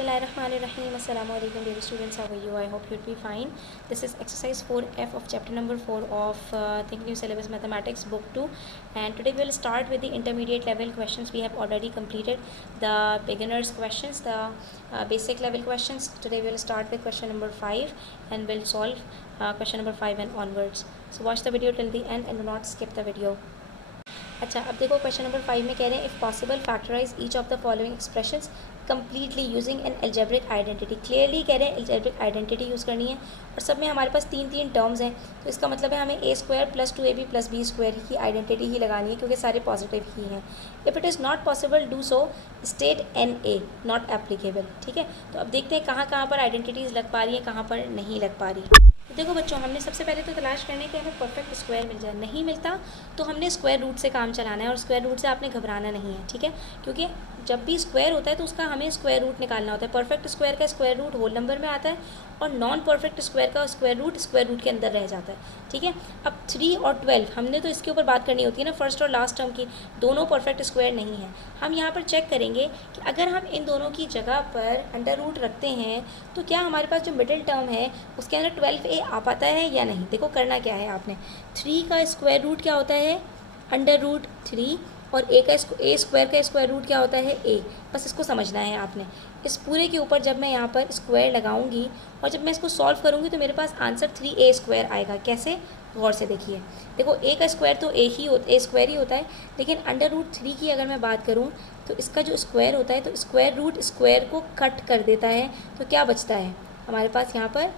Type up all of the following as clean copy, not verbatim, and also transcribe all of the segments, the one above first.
Bismillahirrahmanirrahim. Assalamu alaikum dear students. How are you? I hope you'll be fine. This is exercise 4F of chapter number 4 of Thinking New Syllabus Mathematics book 2, and today we'll start with the intermediate level questions. We have already completed the beginners questions, the basic level questions. Today we'll start with question number 5 and we'll solve question number 5 and onwards. So watch the video till the end and do not skip the video. अच्छा, अब देखो question number 5 में कह रहे हैं if possible factorise each of the following expressions completely using an algebraic identity. Clearly कह रहे हैं एल्जेब्रिक आइडेंटिटी यूज़ करनी है और सब में हमारे पास तीन टर्म्स हैं, तो इसका मतलब है हमें a square plus 2ab plus b square की आइडेंटिटी ही लगानी है क्योंकि सारे पॉजिटिव ही हैं। If it is not possible do so state NA not applicable. ठीक है, तो अब देखते हैं कहाँ पर आइडेंटिटीज़ लग पा रही हैं, कहाँ पर नहीं लग पा रही। तो देखो बच्चों, हमने सबसे पहले तो तलाश करने कि हमें परफेक्ट स्क्वायर मिल जाए। नहीं मिलता तो हमने स्क्वायर रूट से काम चलाना है और स्क्वायर रूट से आपने घबराना नहीं है। ठीक है, क्योंकि जब भी स्क्वायर होता है तो उसका हमें स्क्वायर रूट निकालना होता है। परफेक्ट स्क्वायर का स्क्वायर रूट होल नंबर में आता है और नॉन परफेक्ट स्क्वायर का स्क्वायर रूट के अंदर रह जाता है। ठीक है, अब 3 और 12 हमने तो इसके ऊपर बात करनी होती है ना, फर्स्ट और लास्ट टर्म की, दोनों परफेक्ट स्क्वायर नहीं है। हम यहाँ पर चेक करेंगे कि अगर हम इन दोनों की जगह पर अंडर रूट रखते हैं तो क्या हमारे पास जो मिडिल टर्म है उसके अंदर 12a आ पाता है या नहीं। देखो करना क्या है आपने, 3 का स्क्वायर रूट क्या होता है अंडर रूट 3 और a स्क्वायर का स्क्वायर रूट क्या होता है a। बस इसको समझना है आपने। इस पूरे के ऊपर जब मैं यहाँ पर स्क्वायर लगाऊंगी और जब मैं इसको सॉल्व करूँगी तो मेरे पास आंसर 3a स्क्वायर आएगा। कैसे, गौर से देखिए। देखो a का स्क्वायर तो a स्क्वायर ही होता है, लेकिन अंडर रूट 3 की अगर मैं बात करूँ तो इसका जो स्क्वायर होता है तो स्क्वायर रूट स्क्वायर को कट कर देता है, तो क्या बचता है हमारे पास यहाँ पर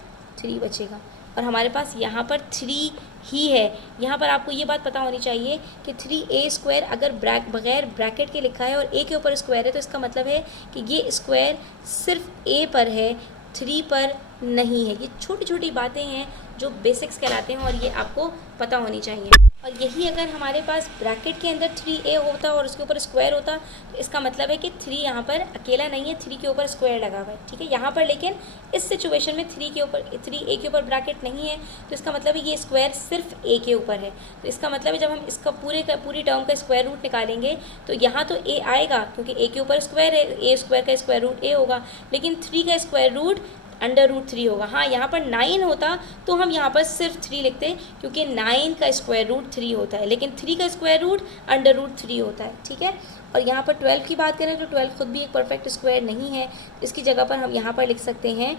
3 बचेगा और हमारे पास यहाँ पर 3 ही है। यहाँ पर आपको ये बात पता होनी चाहिए कि 3a स्क्वायर अगर बगैर ब्रैकेट के लिखा है और a के ऊपर स्क्वायर है तो इसका मतलब है कि ये स्क्वायर सिर्फ a पर है, 3 पर नहीं है। ये छोटी छोटी बातें हैं जो बेसिक्स कहलाते हैं और ये आपको पता होनी चाहिए। और यही अगर हमारे पास ब्रैकेट के अंदर 3a होता और उसके ऊपर स्क्वायर होता तो इसका मतलब है कि 3 यहाँ पर अकेला नहीं है, 3 के ऊपर स्क्वायर लगा हुआ है। ठीक है, यहाँ पर लेकिन इस सिचुएशन में 3a के ऊपर ब्रैकेट नहीं है, तो इसका मतलब है ये स्क्वायर सिर्फ a के ऊपर है। तो इसका मतलब है जब हम इसका पूरी टर्म का स्क्वायर रूट निकालेंगे तो यहाँ तो a आएगा क्योंकि a के ऊपर स्क्वायर है, a स्क्वायर का स्क्वायर रूट a होगा, लेकिन 3 का स्क्वायर रूट अंडर रूट 3 होगा। हाँ, यहाँ पर 9 होता तो हम यहाँ पर सिर्फ 3 लिखते क्योंकि 9 का स्क्वायर रूट 3 होता है, लेकिन 3 का स्क्वायर रूट अंडर रूट 3 होता है। ठीक है, और यहाँ पर 12 की बात करें तो 12 खुद भी एक परफेक्ट स्क्वायर नहीं है, इसकी जगह पर हम यहाँ पर लिख सकते हैं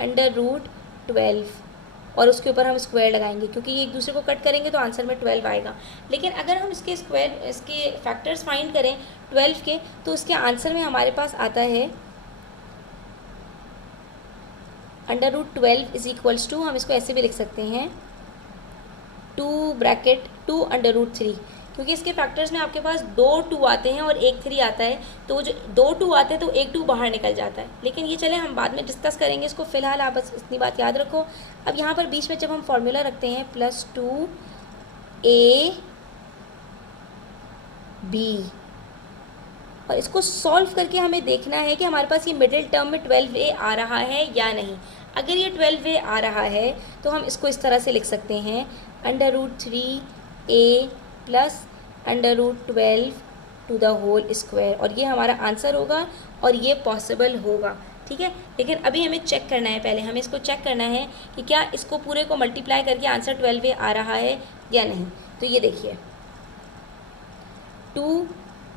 अंडर रूट 12 और उसके ऊपर हम स्क्वायर लगाएंगे क्योंकि ये एक दूसरे को कट करेंगे तो आंसर में 12 आएगा। लेकिन अगर हम इसके फैक्टर्स फाइंड करें 12 के तो उसके आंसर में हमारे पास आता है under root 12 is equals to, हम इसको ऐसे भी लिख सकते हैं 2 अंडर रूट 3, क्योंकि इसके फैक्टर्स में आपके पास 2 2 आते हैं और 1 3 आता है, तो जो 2 2 आते हैं तो 1 2 बाहर निकल जाता है। लेकिन ये चले हम बाद में डिस्कस करेंगे इसको, फिलहाल आप बस इतनी बात याद रखो। अब यहाँ पर बीच में जब हम फॉर्मूला रखते हैं +2ab और इसको सॉल्व करके हमें देखना है कि हमारे पास ये मिडिल टर्म में 12a आ रहा है या नहीं। अगर ये 12a आ रहा है तो हम इसको इस तरह से लिख सकते हैं under root 3a plus under root 12 to the whole square, और ये हमारा आंसर होगा और ये पॉसिबल होगा। ठीक है, लेकिन अभी हमें चेक करना है, पहले हमें इसको चेक करना है कि क्या इसको पूरे को मल्टीप्लाई करके आंसर 12a आ रहा है या नहीं। तो ये देखिए 2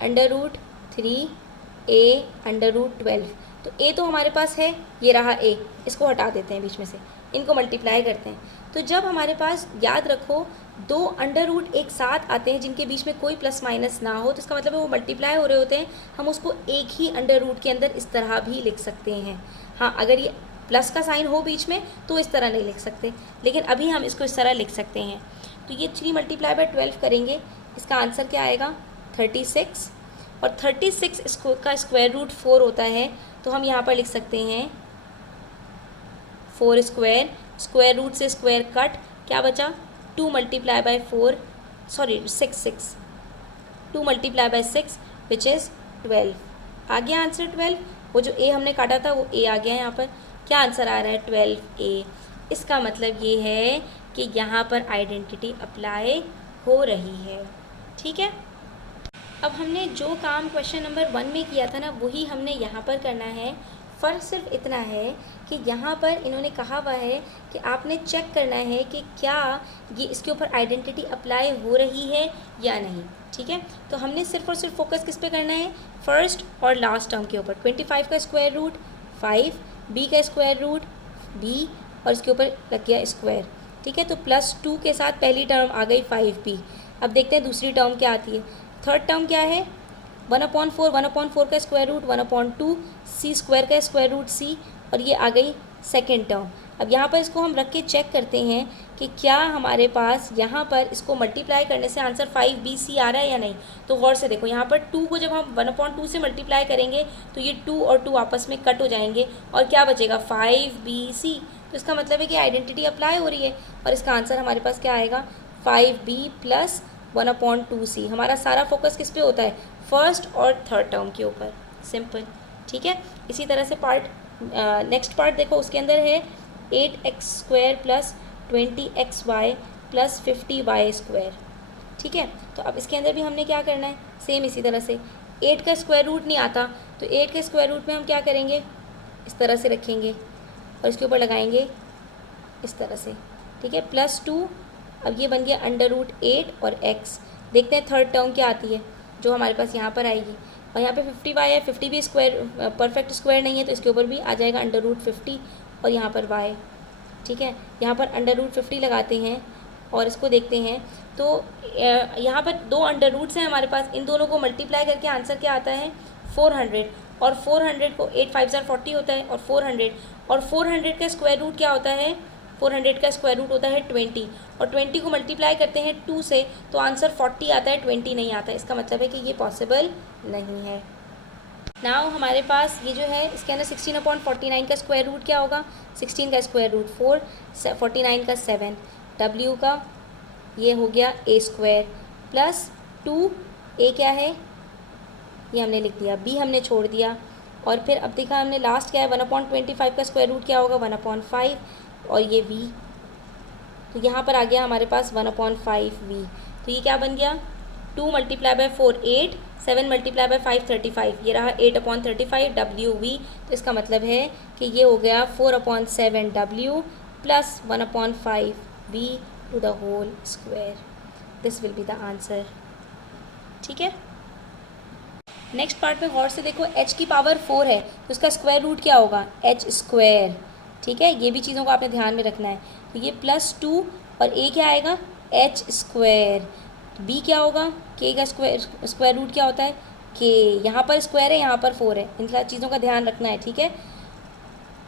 under root 3a under root 12, तो a तो हमारे पास है, ये रहा a, इसको हटा देते हैं बीच में से, इनको मल्टीप्लाई करते हैं। तो जब हमारे पास, याद रखो, 2 अंडर रूट एक साथ आते हैं जिनके बीच में कोई प्लस माइनस ना हो तो इसका मतलब है वो मल्टीप्लाई हो रहे होते हैं, हम उसको एक ही अंडर रूट के अंदर इस तरह भी लिख सकते हैं। हाँ, अगर ये प्लस का साइन हो बीच में तो इस तरह नहीं लिख सकते, लेकिन अभी हम इसको इस तरह लिख सकते हैं। तो ये 3 मल्टीप्लाई बाय 12 करेंगे, इसका आंसर क्या आएगा 36, और 36 का स्क्वायर रूट 4 होता है, तो हम यहाँ पर लिख सकते हैं 4 स्क्वायर, स्क्वायर रूट से स्क्वायर कट, क्या बचा 2 multiply by 6 2 multiply by 6 which is 12। आ गया आंसर 12, वो जो a हमने काटा था वो a आ गया। यहाँ पर क्या आंसर आ रहा है 12a। इसका मतलब ये है कि यहाँ पर आइडेंटिटी अप्लाई हो रही है। ठीक है, अब हमने जो काम क्वेश्चन नंबर 1 में किया था ना वही हमने यहाँ पर करना है। फ़र्क सिर्फ इतना है कि यहाँ पर इन्होंने कहा हुआ है कि आपने चेक करना है कि क्या ये इसके ऊपर आइडेंटिटी अप्लाई हो रही है या नहीं, ठीक है। तो हमने सिर्फ और सिर्फ फोकस किस पे करना है, फर्स्ट और लास्ट टर्म के ऊपर। 25 का स्क्वायर रूट 5, बी का स्क्वायर रूट बी और इसके ऊपर लग गया स्क्वायर, ठीक है। तो +2 के साथ पहली टर्म आ गई 5b। अब देखते हैं दूसरी टर्म क्या आती है। थर्ड टर्म क्या है, 1/4, 1/4 का स्क्वायर रूट 1/2, सी स्क्वायर का स्क्वायर रूट सी, और ये आ गई सेकेंड टर्म। अब यहाँ पर इसको हम रख के चेक करते हैं कि क्या हमारे पास यहाँ पर इसको मल्टीप्लाई करने से आंसर 5bc आ रहा है या नहीं। तो गौर से देखो, यहाँ पर 2 को जब हम 1/2 से मल्टीप्लाई करेंगे तो ये 2 और 2 आपस में कट हो जाएंगे और क्या बचेगा, 5bc। तो इसका मतलब है कि आइडेंटिटी अप्लाई हो रही है और इसका आंसर हमारे पास क्या आएगा, 5b + 1/2c। हमारा सारा फोकस किस पे होता है, फर्स्ट और थर्ड टर्म के ऊपर, सिंपल, ठीक है। इसी तरह से नेक्स्ट पार्ट देखो, उसके अंदर है 8x² + 20xy + 50y², ठीक है। तो अब इसके अंदर भी हमने क्या करना है, सेम इसी तरह से 8 का स्क्वायर रूट नहीं आता तो 8 के स्क्वायर रूट में हम क्या करेंगे, इस तरह से रखेंगे और इसके ऊपर लगाएंगे इस तरह से, ठीक है, +2। अब ये बन गया √8 और x। देखते हैं थर्ड टर्म क्या आती है जो हमारे पास यहाँ पर आएगी। और यहाँ पे 50y है, 50 भी स्क्वायर परफेक्ट स्क्वायर नहीं है तो इसके ऊपर भी आ जाएगा √50 और यहाँ पर y, ठीक है। यहाँ पर √50 लगाते हैं और इसको देखते हैं तो यहाँ पर 2 अंडर रूट्स हैं हमारे पास, इन दोनों को मल्टीप्लाई करके आंसर क्या आता है, 400। और 400 को 8 5 40 होता है और 400 का स्क्वायर रूट क्या होता है, 400 का स्क्वायर रूट होता है 20 और 20 को मल्टीप्लाई करते हैं 2 से तो आंसर 40 आता है, 20 नहीं आता है। इसका मतलब है कि ये पॉसिबल नहीं है। नाउ हमारे पास ये जो है इसके अंदर 16/49 का स्क्वायर रूट क्या होगा, 16 का स्क्वायर रूट 4, 49 का 7, w का ये हो गया a² +2, a क्या है ये हमने लिख दिया, b हमने छोड़ दिया। और फिर अब देखा हमने लास्ट क्या है, 1/25 का स्क्वायर रूट क्या होगा, 1/5 और ये v, तो यहाँ पर आ गया हमारे पास 1/5v। तो ये क्या बन गया, 2 × 4 8, 7 × 5 35, ये रहा 8/35 wv। तो इसका मतलब है कि ये हो गया 4/7w + 1/5v to the whole square। This will be the answer, ठीक है। नेक्स्ट पार्ट में गौर से देखो, h की पावर 4 है तो इसका स्क्वायर रूट क्या होगा, h², ठीक है। ये भी चीज़ों को आपने ध्यान में रखना है। तो ये +2 और a क्या आएगा, h², b क्या होगा, k का स्क्वायर रूट क्या होता है, k। यहाँ पर स्क्वायर है, यहाँ पर 4 है, इन सारी चीज़ों का ध्यान रखना है, ठीक है।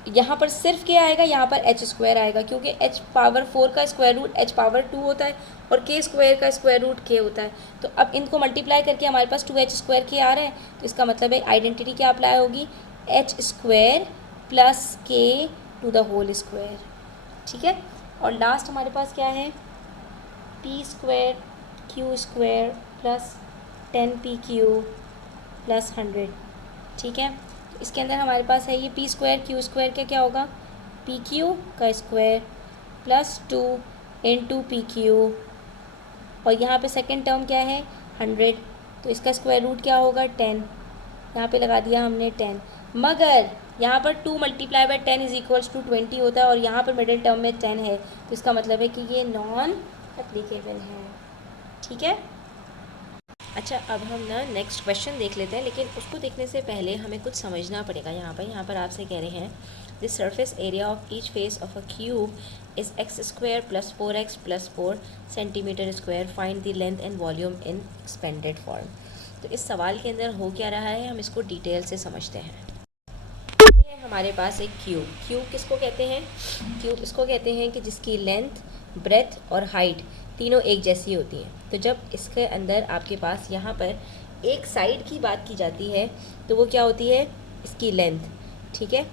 यहाँ पर सिर्फ क्या आएगा, यहाँ पर h² आएगा क्योंकि h⁴ का स्क्वायर रूट h⁴ और k² का स्क्वायर रूट k होता है। तो अब इनको मल्टीप्लाई करके हमारे पास 2h² k आ रहा है, तो इसका मतलब है आइडेंटिटी क्या अप्लाई होगी, h² + k to the whole square, ठीक है। और लास्ट हमारे पास क्या है, p² q² + 10pq + 100, ठीक है। इसके अंदर हमारे पास है ये p² q² क्या होगा, pq का स्क्वायर +2 × pq और यहाँ पे सेकेंड टर्म क्या है 100, तो इसका स्क्वायर रूट क्या होगा 10, यहाँ पे लगा दिया हमने 10। मगर यहाँ पर 2 × 10 = 20 होता है और यहाँ पर मिडिल टर्म में 10 है, तो इसका मतलब है कि ये नॉन एप्लीकेबल है, ठीक है। अच्छा, अब हम ना नेक्स्ट क्वेश्चन देख लेते हैं, लेकिन उसको देखने से पहले हमें कुछ समझना पड़ेगा। यहाँ पर आपसे कह रहे हैं the surface area of each face of a cube is x² + 4x + 4 cm², find the length and volume in expanded form. तो इस सवाल के अंदर हो क्या रहा है, हम इसको डिटेल से समझते हैं। ये है हमारे पास एक क्यूब किसको कहते हैं, क्यूब इसको कहते हैं कि जिसकी लेंथ, ब्रेथ और हाइट तीनों एक जैसी होती हैं। तो जब इसके अंदर आपके पास यहाँ पर एक साइड की बात की जाती है तो वो क्या होती है, इसकी लेंथ, ठीक है।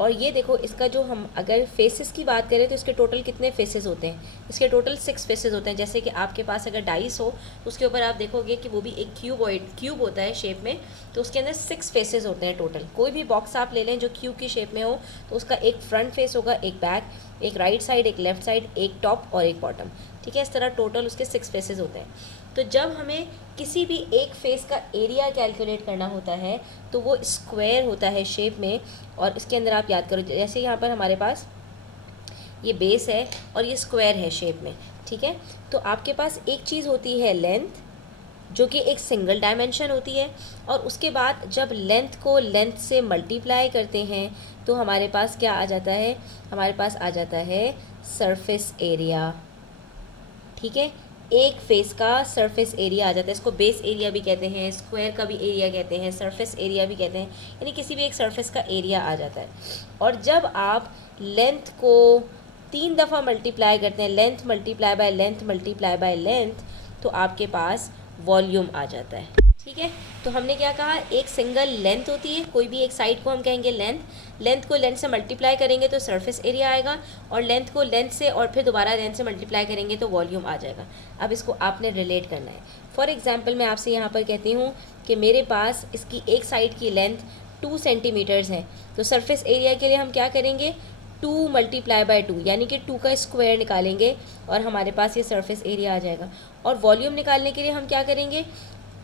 और ये देखो, इसका जो हम अगर फेसेस की बात करें तो इसके टोटल कितने फेसेस होते हैं, इसके टोटल 6 फेसेस होते हैं। जैसे कि आपके पास अगर डाइस हो तो उसके ऊपर आप देखोगे कि वो भी एक क्यूब होता है शेप में, तो उसके अंदर 6 फेसेस होते हैं टोटल। कोई भी बॉक्स आप ले लें जो क्यूब की शेप में हो तो उसका एक फ्रंट फेस होगा, एक बैक, एक राइट साइड, एक लेफ्ट साइड, एक टॉप और एक बॉटम, ठीक है। इस तरह टोटल उसके 6 फेसेस होते हैं। तो जब हमें किसी भी एक फेस का एरिया कैलकुलेट करना होता है तो वो स्क्वायर होता है शेप में। और इसके अंदर आप याद करो, जैसे यहाँ पर हमारे पास ये बेस है और ये स्क्वायर है शेप में, ठीक है। तो आपके पास एक चीज़ होती है लेंथ, जो कि एक सिंगल डायमेंशन होती है, और उसके बाद जब लेंथ को लेंथ से मल्टीप्लाई करते हैं तो हमारे पास क्या आ जाता है, हमारे पास आ जाता है सरफेस एरिया, ठीक है। एक फेस का सरफेस एरिया आ जाता है, इसको बेस एरिया भी कहते हैं, स्क्वायर का भी एरिया कहते हैं, सरफेस एरिया भी कहते हैं, यानी किसी भी एक सरफेस का एरिया आ जाता है। और जब आप लेंथ को 3 दफ़ा मल्टीप्लाई करते हैं, length multiply by length multiply by length, तो आपके पास वॉल्यूम आ जाता है, ठीक है। तो हमने क्या कहा, एक सिंगल लेंथ होती है, कोई भी एक साइड को हम कहेंगे लेंथ, लेंथ को लेंथ से मल्टीप्लाई करेंगे तो सरफेस एरिया आएगा, और लेंथ को लेंथ से और फिर दोबारा लेंथ से मल्टीप्लाई करेंगे तो वॉल्यूम आ जाएगा। अब इसको आपने रिलेट करना है। फॉर एग्जांपल मैं आपसे यहाँ पर कहती हूँ कि मेरे पास इसकी एक साइड की लेंथ 2 सेंटीमीटर्स है, तो सरफेस एरिया के लिए हम क्या करेंगे, 2 मल्टीप्लाई बाय 2 यानी कि 2 का स्क्वायर निकालेंगे और हमारे पास ये सरफेस एरिया आ जाएगा। और वॉल्यूम निकालने के लिए हम क्या करेंगे,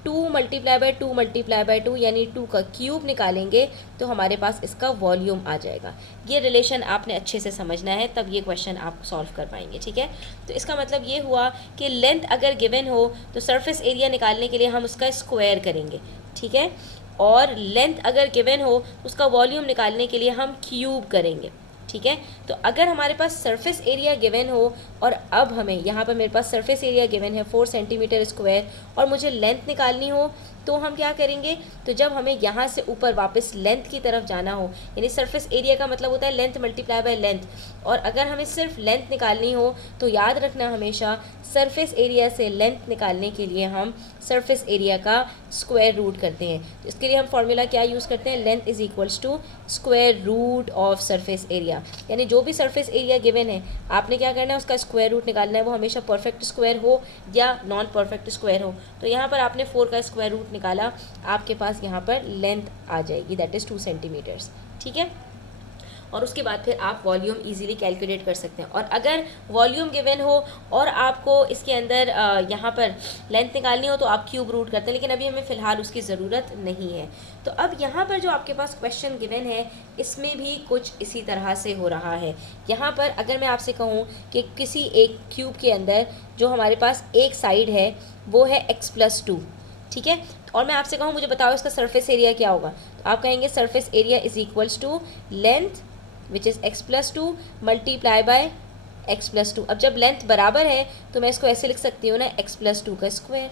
2 मल्टीप्लाई बाय 2 मल्टीप्लाई बाय 2 यानी 2 का क्यूब निकालेंगे तो हमारे पास इसका वॉल्यूम आ जाएगा। ये रिलेशन आपने अच्छे से समझना है, तब ये क्वेश्चन आप सॉल्व कर पाएंगे, ठीक है। तो इसका मतलब ये हुआ कि लेंथ अगर गिवन हो तो सरफेस एरिया निकालने के लिए हम उसका स्क्वायर करेंगे, ठीक है। और लेंथ अगर गिवन हो तो उसका वॉल्यूम निकालने के लिए हम क्यूब करेंगे, ठीक है। तो अगर हमारे पास सरफेस एरिया गिवन हो और अब हमें यहाँ पर मेरे पास सरफेस एरिया गिवन है 4 सेंटीमीटर स्क्वायर और मुझे लेंथ निकालनी हो, तो हम क्या करेंगे, तो जब हमें यहाँ से ऊपर वापस लेंथ की तरफ जाना हो, यानी सरफेस एरिया का मतलब होता है लेंथ मल्टीप्लाई बाय लेंथ, और अगर हमें सिर्फ लेंथ निकालनी हो तो याद रखना हमेशा सरफेस एरिया से लेंथ निकालने के लिए हम सरफेस एरिया का स्क्वायर रूट करते हैं। तो इसके लिए हम फॉर्मूला क्या यूज़ करते हैं, length is equals to square root of surface area, यानी जो भी सरफेस एरिया गिवन है आपने क्या करना है, उसका स्क्वायर रूट निकालना है, वो हमेशा परफेक्ट स्क्वायर हो या नॉन परफेक्ट स्क्वायर हो। तो यहाँ पर आपने 4 का स्क्वायर रूट निकाला, आपके पास यहाँ पर लेंथ आ जाएगी, दैट इज़ 2 सेंटीमीटर्स, ठीक है। और उसके बाद फिर आप वॉल्यूम इजीली कैलकुलेट कर सकते हैं। और अगर वॉल्यूम गिवन हो और आपको इसके अंदर यहाँ पर लेंथ निकालनी हो तो आप क्यूब रूट करते हैं, लेकिन अभी हमें फ़िलहाल उसकी ज़रूरत नहीं है। तो अब यहाँ पर जो आपके पास क्वेश्चन गिवन है इसमें भी कुछ इसी तरह से हो रहा है। यहाँ पर अगर मैं आपसे कहूँ कि किसी एक क्यूब के अंदर जो हमारे पास एक साइड है वो है x+2, ठीक है, और मैं आपसे कहूँ मुझे बताओ इसका सरफेस एरिया क्या होगा, तो आप कहेंगे surface area is equals to length which is x+2 multiply by x+2। अब जब लेंथ बराबर है तो मैं इसको ऐसे लिख सकती हूँ ना, x+2 का स्क्वायर,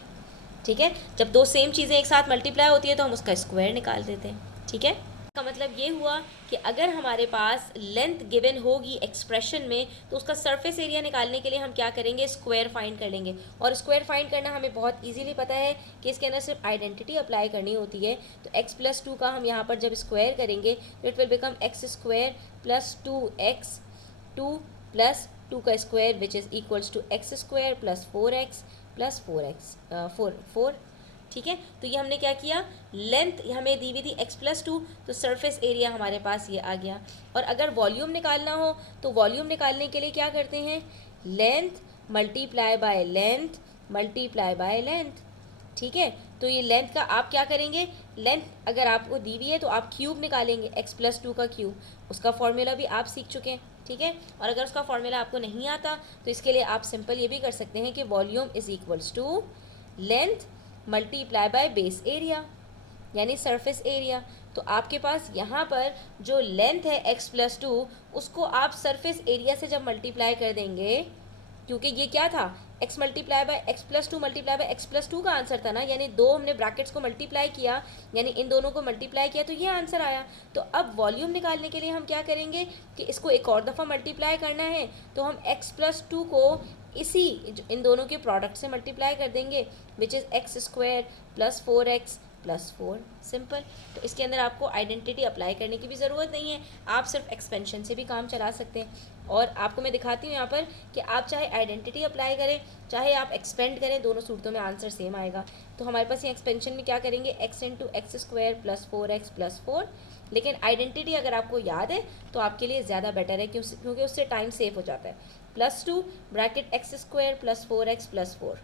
ठीक है। जब दो सेम चीज़ें एक साथ मल्टीप्लाई होती है तो हम उसका स्क्वायर निकाल देते हैं, ठीक है। इसका मतलब ये हुआ कि अगर हमारे पास लेंथ गिवन होगी एक्सप्रेशन में तो उसका सरफेस एरिया निकालने के लिए हम क्या करेंगे, स्क्वायर फाइंड कर लेंगे। और स्क्वायर फाइंड करना हमें बहुत इजीली पता है कि इसके अंदर सिर्फ आइडेंटिटी अप्लाई करनी होती है। तो x+2 का हम यहाँ पर जब स्क्वायर करेंगे तो it will become x² plus 2x 2 plus 2 का square which is equals to x² plus 4x plus 4, ठीक है। तो ये हमने क्या किया, लेंथ हमें दी हुई थी x+2, तो सरफेस एरिया हमारे पास ये आ गया। और अगर वॉल्यूम निकालना हो तो वॉल्यूम निकालने के लिए क्या करते हैं, length multiply by length multiply by length, ठीक है। तो ये लेंथ का आप क्या करेंगे, लेंथ अगर आपको दी हुई है तो आप क्यूब निकालेंगे, x+2 का क्यूब, उसका फॉर्मूला भी आप सीख चुके हैं, ठीक है। और अगर उसका फॉर्मूला आपको नहीं आता तो इसके लिए आप सिंपल ये भी कर सकते हैं कि volume is equals to length multiply by base area यानी सरफेस एरिया। तो आपके पास यहाँ पर जो लेंथ है x+2 उसको आप सरफेस एरिया से जब मल्टीप्लाई कर देंगे, क्योंकि ये क्या था, x multiply by x+2 multiply by x+2 का आंसर था ना, यानी दो हमने ब्रैकेट्स को मल्टीप्लाई किया, यानी इन दोनों को मल्टीप्लाई किया तो ये आंसर आया। तो अब वॉल्यूम निकालने के लिए हम क्या करेंगे कि इसको एक और दफ़ा मल्टीप्लाई करना है, तो हम x+2 को इसी इन दोनों के प्रोडक्ट से मल्टीप्लाई कर देंगे which is x² plus 4x plus 4, simple. तो इसके अंदर आपको आइडेंटिटी अप्लाई करने की भी ज़रूरत नहीं है, आप सिर्फ एक्सपेंशन से भी काम चला सकते हैं। और आपको मैं दिखाती हूँ यहाँ पर कि आप चाहे आइडेंटिटी अप्लाई करें चाहे आप एक्सपेंड करें, दोनों सूरतों में आंसर सेम आएगा। तो हमारे पास ये एक्सपेंशन में क्या करेंगे, x into x² plus 4x plus 4, लेकिन आइडेंटिटी अगर आपको याद है तो आपके लिए ज़्यादा बेटर है क्योंकि उससे टाइम सेव हो जाता है। +2 bracket x² plus 4x plus 4।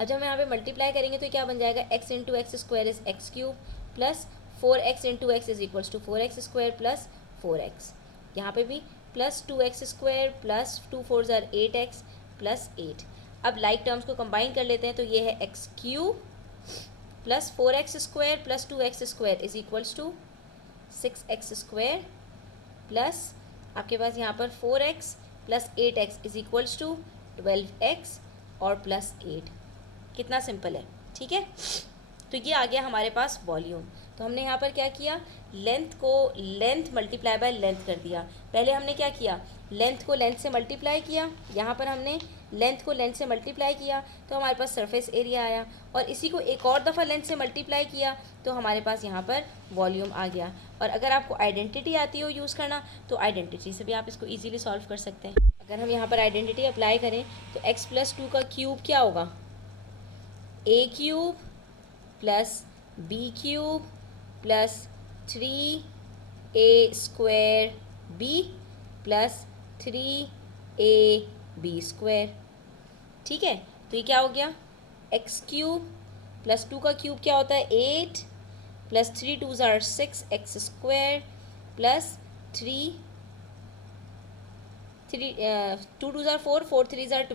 अब जब हम यहाँ पे मल्टीप्लाई करेंगे तो क्या बन जाएगा, x into x square is x cube plus 4x into x is equals to 4x square plus 4x। यहाँ पे भी प्लस 2x स्क्वायर प्लस 2 4 ज़ार 8x प्लस 8। अब लाइक टर्म्स को कंबाइन कर लेते हैं तो ये है x cube plus 4x square plus 2x square is equals to 6x square plus आपके पास यहाँ पर 4x plus 8x is equals to 12x और प्लस 8। कितना सिंपल है, ठीक है। तो ये आ गया हमारे पास वॉल्यूम। तो हमने यहाँ पर क्या किया, लेंथ को लेंथ मल्टीप्लाई बाय लेंथ कर दिया। पहले हमने क्या किया, लेंथ को लेंथ से मल्टीप्लाई किया, यहाँ पर हमने लेंथ को लेंथ से मल्टीप्लाई किया तो हमारे पास सरफेस एरिया आया, और इसी को एक और दफ़ा लेंथ से मल्टीप्लाई किया तो हमारे पास यहाँ पर वॉल्यूम आ गया। और अगर आपको आइडेंटिटी आती हो यूज़ करना तो आइडेंटिटी से भी आप इसको ईजिली सॉल्व कर सकते हैं। अगर हम यहाँ पर आइडेंटिटी अप्लाई करें तो x प्लस 2 का क्यूब क्या होगा, a cube plus b cube plus 3a square b plus 3ab square, ठीक है। तो ये क्या हो गया, x क्यूब प्लस 2 का क्यूब क्या होता है 8 प्लस 3 2 ज़ार 6x स्क्वायर प्लस 2 2 ज़ार 4 4 3 ज़ार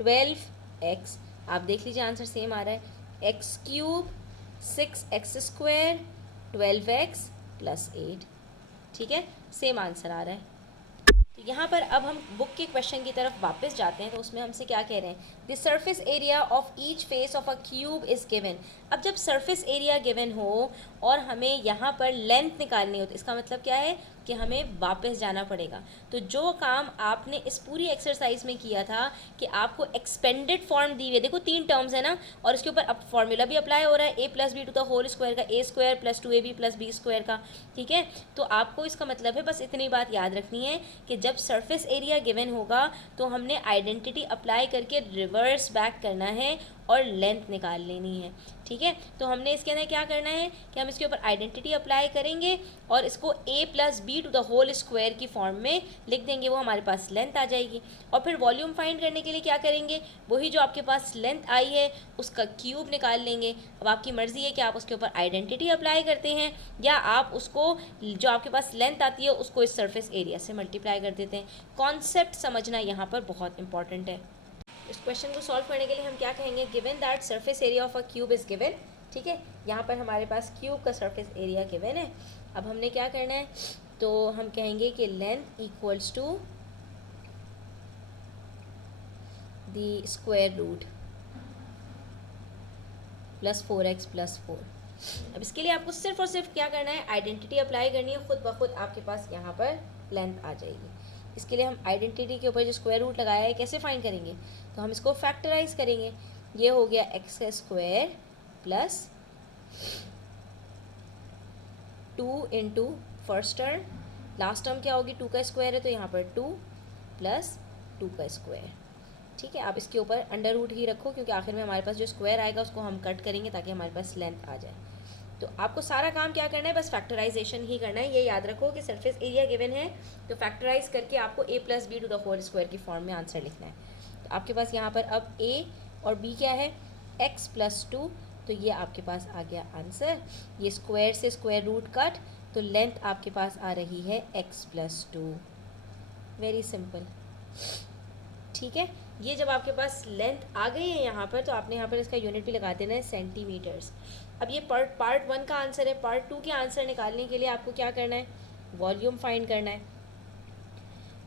12x। आप देख लीजिए आंसर सेम आ रहा है, x cube 6x square 12x plus 8, ठीक है, सेम आंसर आ रहा है। तो यहाँ पर अब हम बुक के क्वेश्चन की तरफ वापस जाते हैं तो उसमें हमसे क्या कह रहे हैं, the surface area of each face of a cube is given. अब जब सरफेस एरिया गिवन हो और हमें यहाँ पर लेंथ निकालनी हो तो इसका मतलब क्या है कि हमें वापस जाना पड़ेगा। तो जो काम आपने इस पूरी एक्सरसाइज में किया था कि आपको एक्सपेंडेड फॉर्म दी हुई है, देखो 3 टर्म्स है ना, और इसके ऊपर अब फॉर्मूला भी अप्लाई हो रहा है, a plus b to the whole square का a square plus 2ab plus b square का, ठीक है। तो आपको इसका मतलब है बस इतनी बात याद रखनी है कि जब सरफेस एरिया गिवन होगा तो हमने आइडेंटिटी अप्लाई करके रिवर्स बैक करना है और लेंथ निकाल लेनी है, ठीक है। तो हमने इसके अंदर क्या करना है कि हम इसके ऊपर आइडेंटिटी अप्लाई करेंगे और इसको a plus b to the whole square की फॉर्म में लिख देंगे, वो हमारे पास लेंथ आ जाएगी। और फिर वॉल्यूम फाइंड करने के लिए क्या करेंगे, वही जो आपके पास लेंथ आई है उसका क्यूब निकाल लेंगे। अब आपकी मर्ज़ी है कि आप उसके ऊपर आइडेंटिटी अप्लाई करते हैं या आप उसको जो आपके पास लेंथ आती है उसको इस सरफेस एरिया से मल्टीप्लाई कर देते हैं। कॉन्सेप्ट समझना यहाँ पर बहुत इंपॉर्टेंट है। इस क्वेश्चन को सॉल्व करने के लिए हम क्या कहेंगे, given that surface area of a cube is given, ठीक है। यहाँ पर हमारे पास क्यूब का सरफेस एरिया गिवन है। अब हमने क्या करना है, तो हम कहेंगे कि length equals to the square root plus 4x plus 4। अब इसके लिए आपको सिर्फ और सिर्फ क्या करना है, आइडेंटिटी अप्लाई करनी है, खुद ब खुद आपके पास यहाँ पर लेंथ आ जाएगी। इसके लिए हम आइडेंटिटी के ऊपर जो स्क्वायर रूट लगाया है कैसे फाइंड करेंगे, तो हम इसको फैक्टराइज करेंगे। ये हो गया एक्स का square plus 2 into first term, last term क्या होगी 2 का स्क्वायर है तो यहाँ पर 2 प्लस 2 का स्क्वायर, ठीक है। आप इसके ऊपर अंडर रूट ही रखो क्योंकि आखिर में हमारे पास जो स्क्वायर आएगा उसको हम कट करेंगे ताकि हमारे पास लेंथ आ जाए। तो आपको सारा काम क्या करना है, बस फैक्टराइजेशन ही करना है। ये याद रखो कि सरफेस एरिया गिवन है तो फैक्टराइज करके आपको a plus b to the whole square की फॉर्म में आंसर लिखना है। तो आपके पास यहाँ पर अब a और b क्या है, x प्लस 2, तो ये आपके पास आ गया आंसर। ये स्क्वायर से स्क्वायर रूट कट, तो लेंथ आपके पास आ रही है x प्लस 2। वेरी सिंपल, ठीक है। ये जब आपके पास लेंथ आ गई है यहाँ पर तो आपने यहाँ पर इसका यूनिट भी लगा देना है सेंटीमीटर्स। अब ये पार्ट 1 का आंसर है। पार्ट 2 के आंसर निकालने के लिए आपको क्या करना है, वॉल्यूम फाइंड करना है।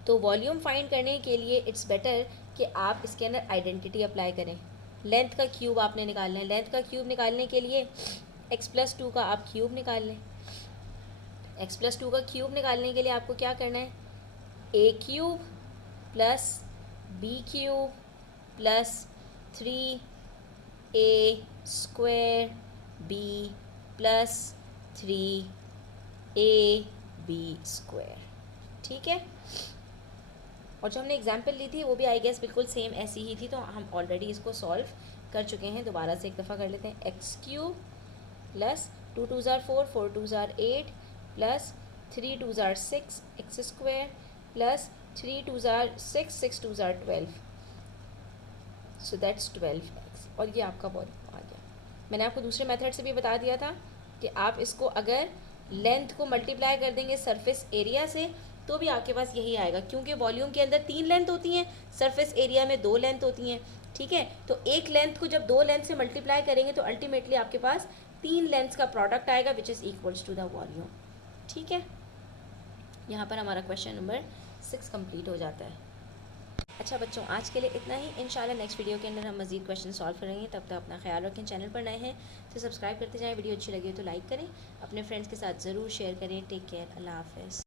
तो वॉल्यूम फाइंड करने के लिए इट्स बेटर कि आप इसके अंदर आइडेंटिटी अप्लाई करें। लेंथ का क्यूब आपने निकालना है। लेंथ का क्यूब निकालने के लिए x प्लस 2 का आप क्यूब निकाल लें। x प्लस 2 का क्यूब निकालने के लिए आपको क्या करना है, a cube plus b cube plus 3a square b plus 3ab square, ठीक है। और जो हमने एग्जाम्पल ली थी वो भी आई गेस बिल्कुल सेम ऐसी ही थी, तो हम ऑलरेडी इसको सॉल्व कर चुके हैं। दोबारा से एक दफ़ा कर लेते हैं। एक्स क्यूब प्लस 2 2 ज़ार 4 4 2 ज़ार 8 प्लस 3 2 ज़ार 6 एक्स स्क्वायर प्लस 3 2 ज़ार 6 6 2 ज़ार 12, so that's 12x। और ये आपका वॉल्यूम आ गया। मैंने आपको दूसरे मेथड से भी बता दिया था कि आप इसको अगर लेंथ को मल्टीप्लाई कर देंगे सरफेस एरिया से तो भी आपके पास यही आएगा, क्योंकि वॉल्यूम के अंदर 3 लेंथ होती हैं, सरफेस एरिया में 2 लेंथ होती हैं। ठीक है, तो एक लेंथ को जब 2 लेंथ से मल्टीप्लाई करेंगे तो अल्टीमेटली आपके पास 3 लेंथ्स का प्रोडक्ट आएगा which is equals to the volume. ठीक है, यहाँ पर हमारा क्वेश्चन नंबर 6 कंप्लीट हो जाता है। अच्छा बच्चों, आज के लिए इतना ही। इंशाल्लाह नेक्स्ट वीडियो के अंदर हम मज़ीद क्वेश्चन सॉल्व करेंगे। तब तक अपना ख्याल रखें। चैनल पर नए हैं तो सब्सक्राइब करते जाएं। वीडियो अच्छी लगी हो तो लाइक करें, अपने फ्रेंड्स के साथ ज़रूर शेयर करें। टेक केयर, अल्लाह हाफ़िज़।